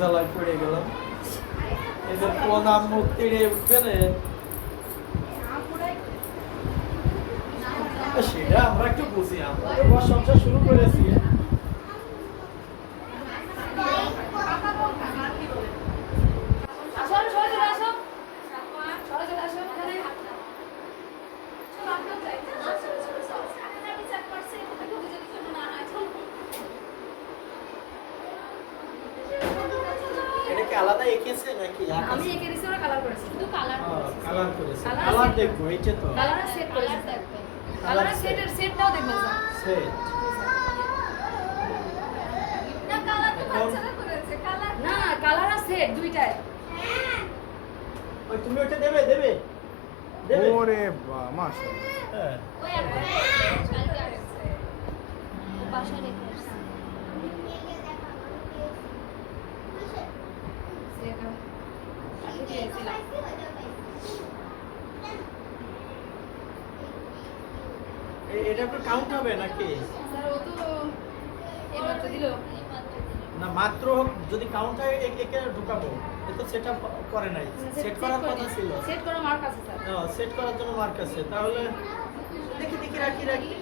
জ্বালায় পড়ে গেলাম। এদের প্রণাম মুক্তি উঠবে না, সেটা আমরা একটু বুঝি। আমরা তো ঘর সংসার শুরু করেছি। এটা কি আলাদা এঁকেছে নাকি? আমি এঁকে দিছি, ওরা কালার করেছে। শুধু কালার করেছে। কালার করেছে। কালার দেখবো, এইটা তো। কালার সেট করেছে স্যার। কালার সেটের সেটটাও দেখবেন স্যার। সেট। না কালার তো বাচ্চারা করেছে। কালার না, কালার আর সেট দুইটাই। ওই তুমি ওটা দেবে দেবে দেবে। ওরে বাবা মাশাআল্লাহ। হ্যাঁ। ওই একটা বাসায় রেখে আসছে। সেটা আগে দিয়েছিলাম। এটা আপনার কাউন্ট হবে নাকি? স্যার ও তো এইমাত্র দিল। না মাত্র যদি কাউন্ট হয় একে ঢুকাবো। এটা সেটআপ করে নাই। সেট করার কথা ছিল। সেট করা মার্ক আছে স্যার। হ্যাঁ, সেট করার জন্য মার্ক আছে। তাহলে দেখি রাখি।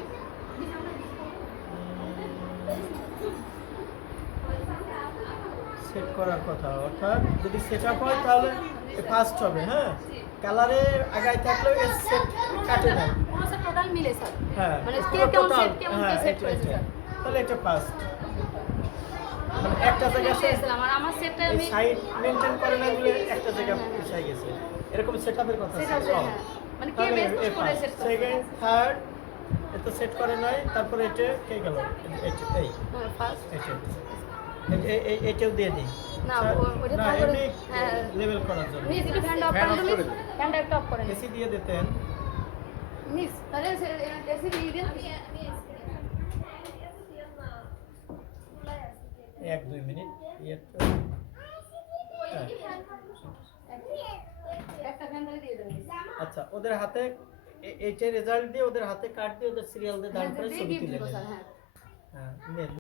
সেট করার কথা, অর্থাৎ যদি সেটআপ হয় তাহলে ফার্স্ট হবে। হ্যাঁ, কালারে আগায় থাকলেও এর সেট কাটে না। পুরো স্যার টোটাল মিলে স্যার। হ্যাঁ, মানে পুরো কেমন টোটাল। সেট কেমন হ্যাঁ, সেট করেছে স্যার। তাহলে এটা ফার্স্ট। মানে একটা জায়গায় দিয়েছিলাম আর আমার সেটটা এই আমি সাইড মেইনটেইন করে না বলে একটা জায়গায় পিছায় গেছে। এরকম সেটআপের কথা সেট ছিল। আছে হ্যাঁ। মানে কে বেস্ট করে সেট করে। সেকেন্ড, থার্ড এটা সেট করে নাই, তারপরে এটা কে গেল? এই হ্যাঁ ফার্স্ট এটাও দিয়ে দিই। না ওটা না, তো এমনি হ্যাঁ লেভেল করার জন্য। মিস একটু ফ্যানটা অফ করেন তো মিস। ফ্যানটা একটু অফ করেন এসি দিয়ে দিতেন। মিস তাহলে এসি দিয়ে দিন। 1-2 মিনিট। হ্যাঁ। একটা ফ্যান তাহলে দিয়ে দেন। আচ্ছা, ওদের হাতে এইটা রেজাল্ট দিয়ে ওদের হাতে কার্ড দিয়ে ওদের সিরিয়াল দিয়ে দাঁড় করে ছবি তুলে নেন। হ্যাঁ হ্যাঁ, নেন।